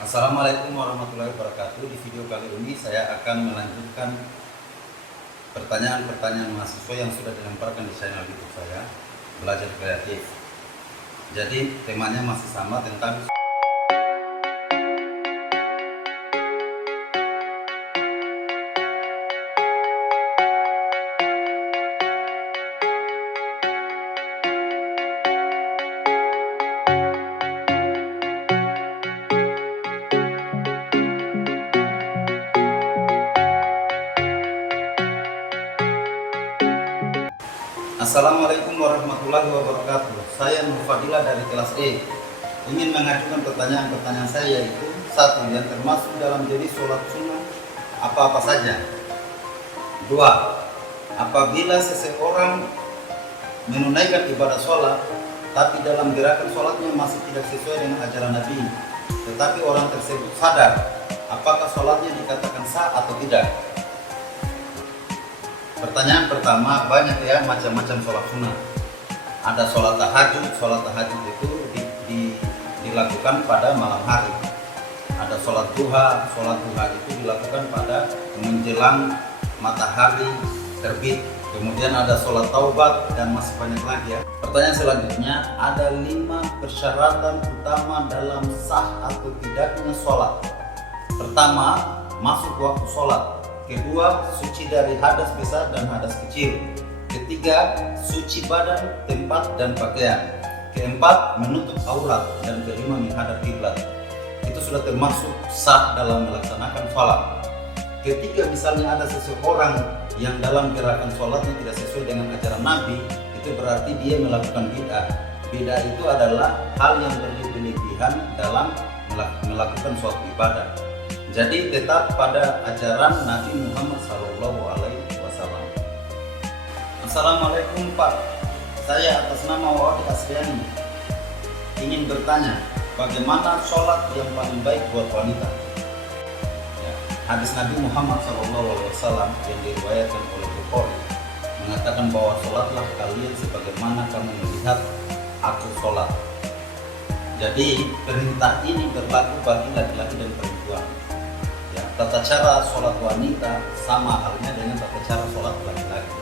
Assalamualaikum warahmatullahi wabarakatuh. Di video kali ini saya akan melanjutkan pertanyaan-pertanyaan mahasiswa yang sudah dilemparkan di channel YouTube saya, Belajar Kreatif. Jadi temanya masih sama tentang Assalamualaikum warahmatullahi wabarakatuh. Saya Nur Fadila dari kelas E. Ingin mengajukan pertanyaan-pertanyaan saya, yaitu satu, yang termasuk dalam jenis sholat sunnah apa-apa saja. Dua, apabila seseorang menunaikan ibadah sholat tapi dalam gerakan sholatnya masih tidak sesuai dengan ajaran Nabi, tetapi orang tersebut sadar, apakah sholatnya dikatakan sah atau tidak? Pertanyaan pertama, banyak ya macam-macam sholat sunnah. Ada sholat tahajud itu dilakukan pada malam hari. Ada sholat duha itu dilakukan pada menjelang matahari terbit. Kemudian ada sholat taubat dan masih banyak lagi ya. Pertanyaan selanjutnya, ada 5 persyaratan utama dalam sah atau tidaknya sholat. Pertama, masuk waktu sholat. Kedua, suci dari hadas besar dan hadas kecil. Ketiga, suci badan, tempat, dan pakaian. Keempat, menutup aurat. Dan kelima, menghadap kiblat. Itu sudah termasuk sah dalam melaksanakan sholat. Ketika misalnya ada seseorang yang dalam gerakan sholatnya tidak sesuai dengan ajaran Nabi, itu berarti dia melakukan bid'ah. Bid'ah itu adalah hal yang berlebihan dalam melakukan suatu ibadah. Jadi tetap pada ajaran Nabi Muhammad SAW. Assalamualaikum Pak, saya atas nama Wawadi Asriani ingin bertanya, bagaimana sholat yang paling baik buat wanita? Ya, hadis Nabi Muhammad SAW yang diriwayatkan oleh Bukhari mengatakan bahwa sholatlah kalian sebagaimana kamu melihat aku sholat. Jadi perintah ini berlaku bagi laki-laki dan perempuan. Tata cara sholat wanita sama halnya dengan tata cara sholat laki-laki.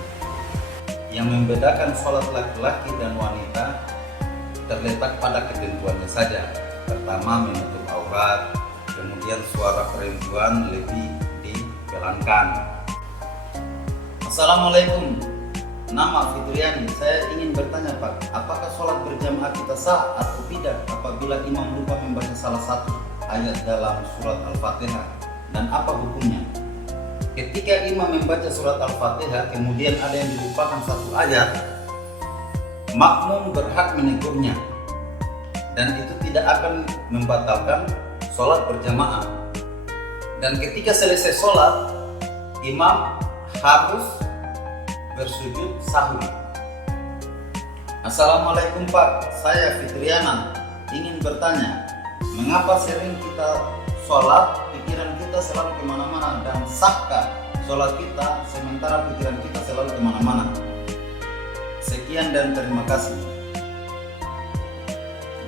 Yang membedakan sholat laki-laki dan wanita terletak pada ketentuannya saja. Pertama, menutup aurat, kemudian suara perempuan lebih dipelankan. Assalamualaikum, nama Fitriani. Saya ingin bertanya Pak, apakah sholat berjamaah kita sah atau tidak apabila imam lupa membaca salah satu ayat dalam surat Al-Fatihah? Dan apa hukumnya? Ketika imam membaca surat Al-Fatihah kemudian ada yang dilupakan satu ayat, makmum berhak menegurnya dan itu tidak akan membatalkan sholat berjamaah. Dan ketika selesai sholat, imam harus bersujud sahwi. Assalamualaikum Pak, saya Fitriana ingin bertanya, mengapa sering kita sholat pikiran kita selalu kemana-mana, dan sahkah sholat kita sementara pikiran kita selalu kemana-mana? Sekian dan terima kasih.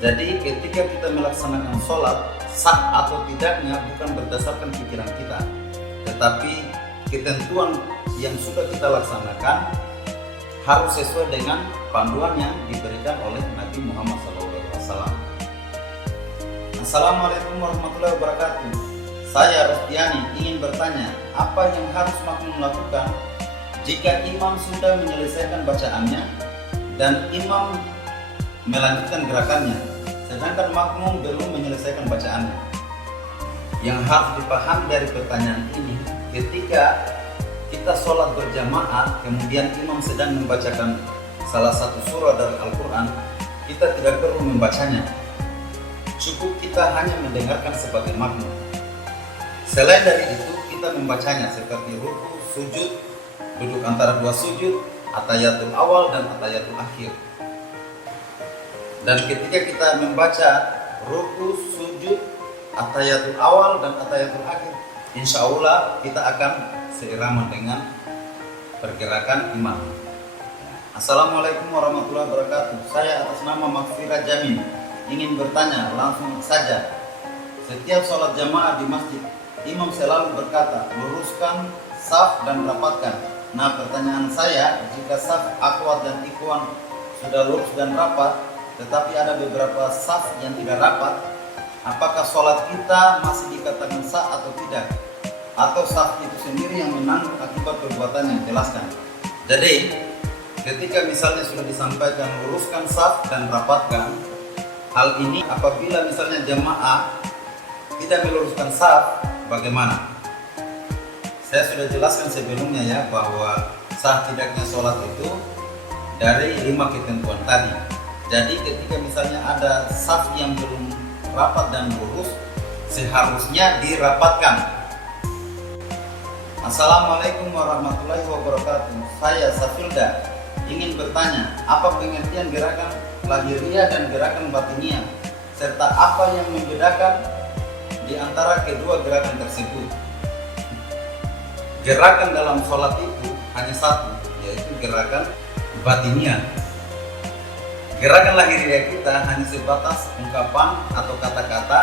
Jadi ketika kita melaksanakan sholat, sah atau tidaknya bukan berdasarkan pikiran kita, tetapi ketentuan yang sudah kita laksanakan harus sesuai dengan panduan yang diberikan oleh Nabi Muhammad SAW. Assalamualaikum warahmatullahi wabarakatuh. Saya Rostiani ingin bertanya, apa yang harus makmum lakukan jika imam sudah menyelesaikan bacaannya dan imam melanjutkan gerakannya, sedangkan makmum belum menyelesaikan bacaannya? Yang harus dipahami dari pertanyaan ini, ketika kita sholat berjamaah kemudian imam sedang membacakan salah satu surah dari Al-Quran, kita tidak perlu membacanya. Cukup kita hanya mendengarkan sebagai makmum. Selain dari itu, kita membacanya seperti ruku, sujud, duduk antara dua sujud, atayatul awal dan atayatul akhir. Dan ketika kita membaca ruku, sujud, atayatul awal dan atayatul akhir, insya Allah kita akan seirama dengan pergerakan imam. Assalamualaikum warahmatullahi wabarakatuh. Saya atas nama Makfirah Jamin ingin bertanya langsung saja. Setiap sholat jamaah di masjid, imam selalu berkata, luruskan saf dan rapatkan. Nah, pertanyaan saya, jika saf akhwat dan ikhwan sudah lurus dan rapat, tetapi ada beberapa saf yang tidak rapat, apakah sholat kita masih dikatakan sah atau tidak? Atau saf itu sendiri yang menanggung akibat perbuatannya? Jelaskan. Jadi, ketika misalnya sudah disampaikan luruskan saf dan rapatkan, hal ini apabila misalnya jamaah tidak meluruskan saf, bagaimana? Saya sudah jelaskan sebelumnya ya, bahwa sah tidaknya sholat itu dari 5 ketentuan tadi. Jadi ketika misalnya ada saf yang belum rapat dan lurus, seharusnya dirapatkan. Assalamualaikum warahmatullahi wabarakatuh. Saya Safilda ingin bertanya, apa pengertian gerakan lahiriah dan gerakan batiniah, serta apa yang membedakan di antara kedua gerakan tersebut? Gerakan dalam sholat itu hanya satu, yaitu gerakan batiniah. Gerakan lahiriah kita hanya sebatas ungkapan atau kata-kata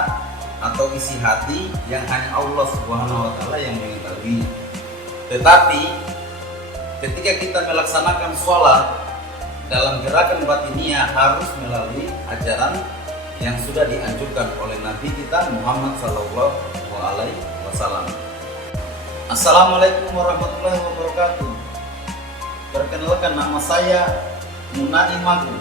atau isi hati yang hanya Allah Subhanahu wa Ta'ala yang mengetahui. Tetapi ketika kita melaksanakan sholat dalam gerakan batiniah harus melalui ajaran yang sudah dianjurkan oleh Nabi kita Muhammad Sallallahu Alaihi Wasallam. Assalamualaikum warahmatullahi wabarakatuh. Perkenalkan, nama saya Munani Magu.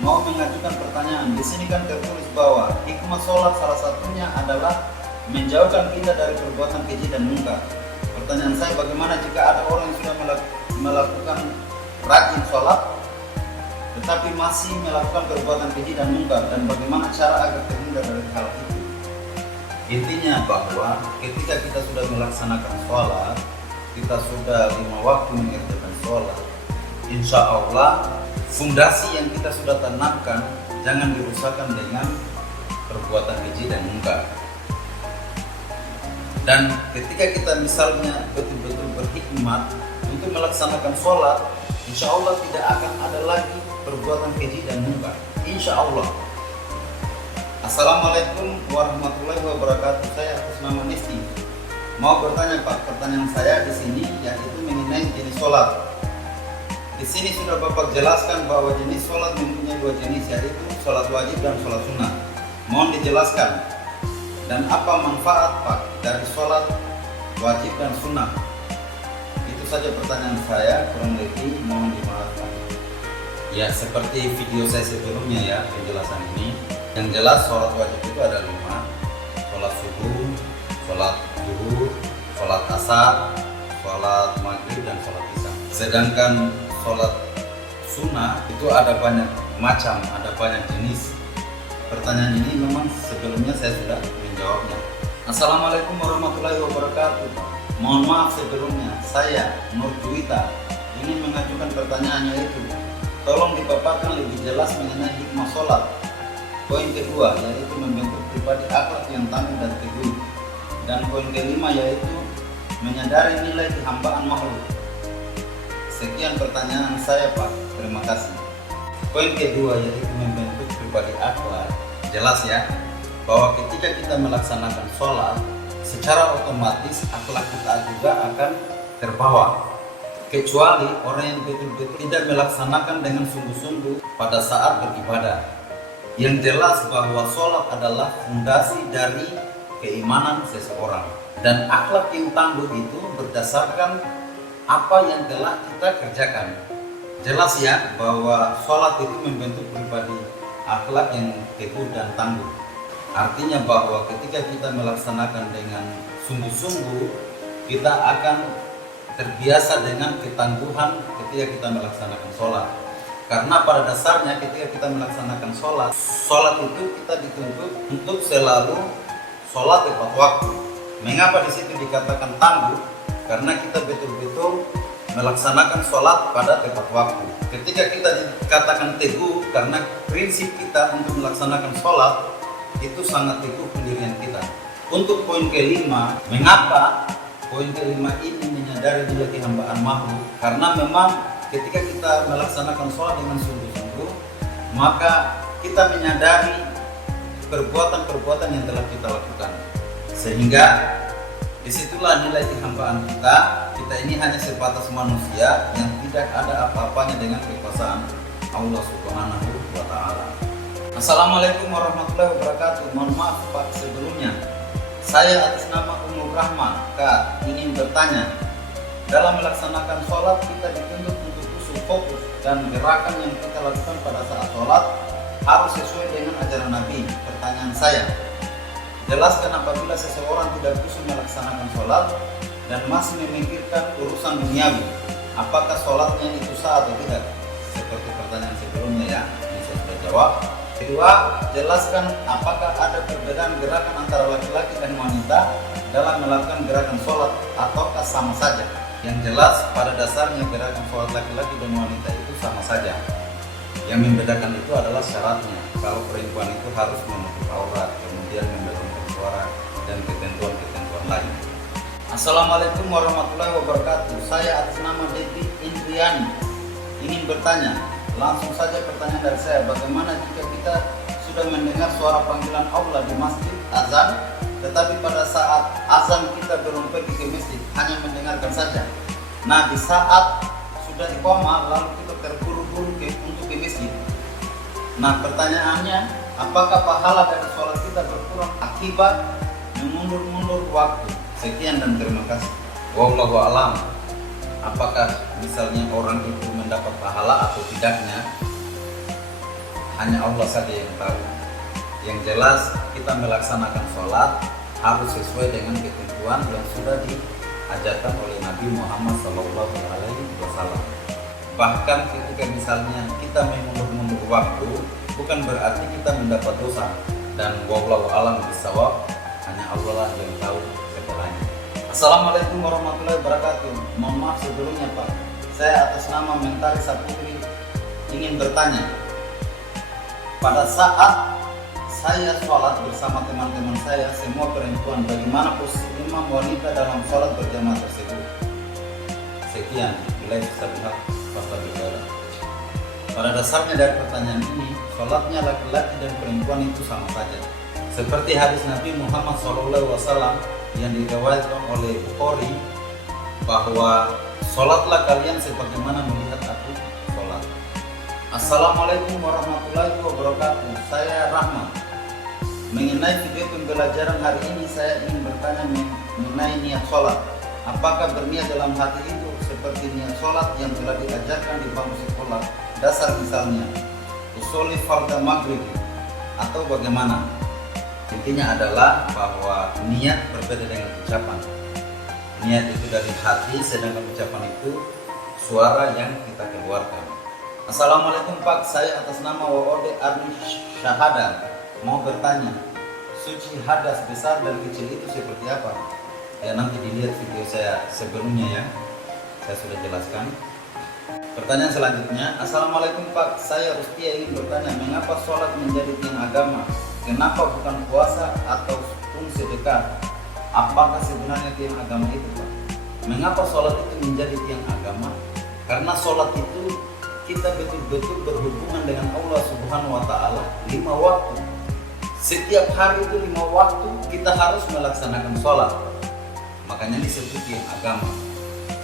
Mau mengajukan pertanyaan. Di sini kan tertulis bahwa hikmah sholat salah satunya adalah menjauhkan kita dari perbuatan keji dan munkar. Pertanyaan saya, bagaimana jika ada orang yang sudah melakukan rajin sholat tetapi masih melakukan perbuatan keji dan munkar, dan bagaimana cara agar terhindar dari hal itu? Intinya bahwa ketika kita sudah melaksanakan sholat, kita sudah 5 waktu mengerjakan sholat, insya Allah fondasi yang kita sudah tanamkan jangan dirusakkan dengan perbuatan keji dan munkar. Dan ketika kita misalnya betul-betul berhikmat untuk melaksanakan sholat, insya Allah tidak akan ada lagi perbuatan keji dan munkar, insya Allah. Assalamualaikum warahmatullahi wabarakatuh. Saya atas nama Nesti. Mau bertanya Pak, pertanyaan saya di sini yaitu mengenai jenis sholat. Di sini sudah Bapak jelaskan bahwa jenis sholat mempunyai 2 jenis, yaitu sholat wajib dan sholat sunnah. Mohon dijelaskan, dan apa manfaat Pak dari sholat wajib dan sunnah? Itu saja pertanyaan saya, kurang lebih mohon dimaafkan. Ya, seperti video saya sebelumnya ya, penjelasan ini. Yang jelas sholat wajib itu ada 5: sholat subuh, sholat zuhur, sholat asar, sholat maghrib, dan sholat isya. Sedangkan sholat sunnah itu ada banyak macam, ada banyak jenis. Pertanyaan ini memang sebelumnya saya sudah menjawabnya. Assalamualaikum warahmatullahi wabarakatuh. Mohon maaf sebelumnya, saya Nur Juwita ingin mengajukan pertanyaan, yaitu tolong dipaparkan lebih jelas mengenai hikmah sholat. Poin kedua yaitu membentuk pribadi akhlak yang tangguh dan teguh. Dan poin kelima yaitu menyadari nilai kehambaan makhluk. Sekian pertanyaan saya Pak, terima kasih. Poin kedua yaitu membentuk pribadi akhlak. Jelas ya, bahwa ketika kita melaksanakan sholat, secara otomatis akhlak kita juga akan terbawa. Kecuali orang yang betul-betul tidak melaksanakan dengan sungguh-sungguh pada saat beribadah. Yang jelas bahwa sholat adalah fondasi dari keimanan seseorang. Dan akhlak yang tangguh itu berdasarkan apa yang telah kita kerjakan. Jelas ya bahwa sholat itu membentuk pribadi akhlak yang teguh dan tangguh. Artinya bahwa ketika kita melaksanakan dengan sungguh-sungguh, kita akan terbiasa dengan ketangguhan ketika kita melaksanakan sholat. Karena pada dasarnya ketika kita melaksanakan sholat itu kita dituntut untuk selalu sholat tepat waktu. Mengapa di situ dikatakan tangguh? Karena kita betul-betul melaksanakan sholat pada tepat waktu. Ketika kita dikatakan teguh, karena prinsip kita untuk melaksanakan sholat itu sangat teguh pendirian kita. Untuk poin kelima, mengapa poin kelima ini menyadari nilai kehambaan makhluk? Karena memang ketika kita melaksanakan sholat dengan sungguh-sungguh, maka kita menyadari perbuatan-perbuatan yang telah kita lakukan. Sehingga disitulah nilai kehambaan kita. Kita ini hanya sebatas manusia yang tidak ada apa-apanya dengan kekuasaan Allah Subhanahu wa Ta'ala. Assalamualaikum warahmatullahi wabarakatuh. Mohon maaf Pak sebelumnya. Saya atas nama Umur Rahman Kak ingin bertanya. Dalam melaksanakan sholat kita dituntut untuk khusyuk, fokus, dan gerakan yang kita lakukan pada saat sholat harus sesuai dengan ajaran Nabi. Pertanyaan saya, jelaskan apabila seseorang tidak khusyuk melaksanakan sholat dan masih memikirkan urusan duniawi, apakah sholatnya itu sah atau tidak? Seperti pertanyaan sebelumnya ya, ini saya sudah jawab. Kedua, jelaskan apakah ada perbedaan gerakan antara laki-laki dan wanita dalam melakukan gerakan sholat ataukah sama saja? Yang jelas pada dasarnya gerakan sholat laki-laki dan wanita itu sama saja. Yang membedakan itu adalah syaratnya. Kalau perempuan itu harus menutup aurat, kemudian membelokkan suara, dan ketentuan-ketentuan lain. Assalamualaikum warahmatullahi wabarakatuh. Saya atas nama Devi Indriani ingin bertanya. Langsung saja pertanyaan dari saya, bagaimana jika kita sudah mendengar suara panggilan Allah di masjid azan, tetapi pada saat azan kita belum pergi ke masjid, hanya mendengarkan saja. Nah, di saat sudah iqamah lalu kita terburu-buru untuk ke masjid. Nah, pertanyaannya, apakah pahala dari sholat kita berkurang akibat mengundur-mundur waktu? Sekian dan terima kasih. Wallahu a'lam. Apakah misalnya orang itu mendapat pahala atau tidaknya, hanya Allah saja yang tahu. Yang jelas kita melaksanakan sholat harus sesuai dengan ketentuan yang sudah diajarkan oleh Nabi Muhammad SAW. Bahkan ketika misalnya kita mengundur-mundur waktu, bukan berarti kita mendapat dosa. Dan wallahu a'lam bishawab, hanya Allah lah yang tahu segalanya. Assalamualaikum warahmatullahi wabarakatuh. Mohon maaf sebelumnya Pak, saya atas nama Mentari Saputri ingin bertanya. Pada saat saya sholat bersama teman-teman saya semua perempuan, bagaimana posisi imam wanita dalam sholat berjamaah tersebut? Sekian, bila bisa bilang pasal bicara. Pada dasarnya dari pertanyaan ini, sholatnya laki-laki dan perempuan itu sama saja. Seperti hadis Nabi Muhammad SAW yang diriwayatkan oleh Bukhari, bahwa sholatlah kalian sebagaimana melihat aku sholat. Assalamualaikum warahmatullahi wabarakatuh. Saya Rahman. Mengenai video pembelajaran hari ini, saya ingin bertanya mengenai niat sholat. Apakah berniat dalam hati itu seperti niat sholat yang telah diajarkan di bangku sekolah dasar, misalnya usholi fardhu maghrib, atau bagaimana? Intinya adalah bahwa niat berbeda dengan ucapan. Niat itu dari hati, sedangkan ucapan itu suara yang kita keluarkan. Assalamualaikum Pak, saya atas nama Wawode Arni Syahada mau bertanya, suci hadas besar dan kecil itu seperti apa? Ya, nanti dilihat video saya sebelumnya ya, saya sudah jelaskan. Pertanyaan selanjutnya, Assalamualaikum Pak, saya Rustia ingin bertanya, mengapa sholat menjadi tiang agama? Kenapa bukan puasa ataupun sedekah? Apakah sebenarnya tiang agama itu Pak? Mengapa sholat itu menjadi tiang agama? Karena sholat itu kita betul-betul berhubungan dengan Allah Subhanahu wa Ta'ala 5 waktu. Setiap hari itu 5 waktu kita harus melaksanakan sholat. Makanya disebut tiang agama.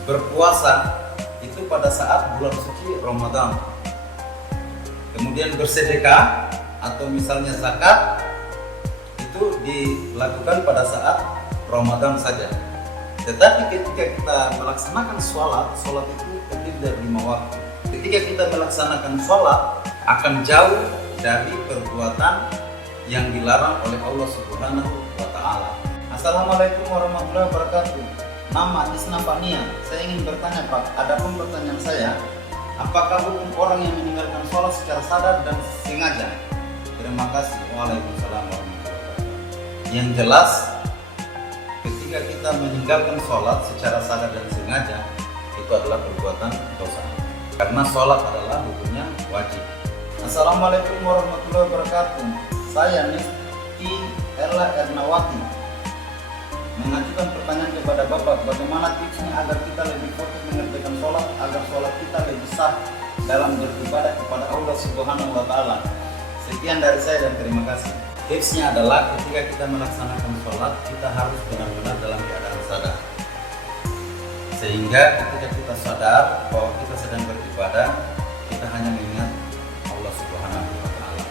Berpuasa itu pada saat bulan suci Ramadan. Kemudian bersedekah atau misalnya zakat itu dilakukan pada saat Ramadan saja. Tetapi ketika kita melaksanakan sholat itu terdiri dari 5 waktu. Ketika kita melaksanakan sholat akan jauh dari perbuatan yang dilarang oleh Allah Subhanahu wa Ta'ala. Assalamualaikum warahmatullahi wabarakatuh. Nama Isna Fania. Saya ingin bertanya Pak, adapun pertanyaan saya, apakah hukum orang yang meninggalkan sholat secara sadar dan sengaja? Terima kasih. Waalaikumsalam warahmatullahi wabarakatuh. Yang jelas, ketika kita meninggalkan sholat secara sadar dan sengaja, itu adalah perbuatan dosa. Karena sholat adalah hukumnya wajib. Assalamualaikum warahmatullahi wabarakatuh. Saya Nisti Ella Ernawati mengajukan pertanyaan kepada Bapak, bagaimana tipsnya agar kita lebih fokus mengerjakan sholat, agar sholat kita lebih sah dalam beribadah kepada Allah Subhanahu wa Ta'ala. Sekian dari saya dan terima kasih. Tipsnya adalah ketika kita melaksanakan sholat, kita harus benar-benar dalam keadaan sadar. Sehingga ketika kita sadar bahwa kita sedang beribadah, kita hanya mengingat Allah Subhanahu wa Ta'ala.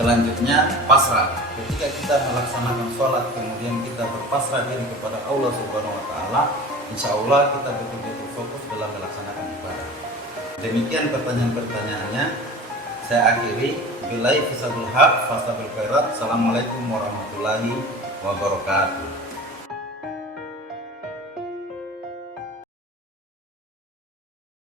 Selanjutnya, pasrah. Ketika kita melaksanakan sholat, kemudian kita berpasrah diri kepada Allah Subhanahu wa Ta'ala, insya Allah kita betul-betul fokus dalam melaksanakan ibadah. Demikian pertanyaan-pertanyaannya. Saya akhiri. Billahi fisabul haq fastabil khairat. Assalamualaikum warahmatullahi wabarakatuh.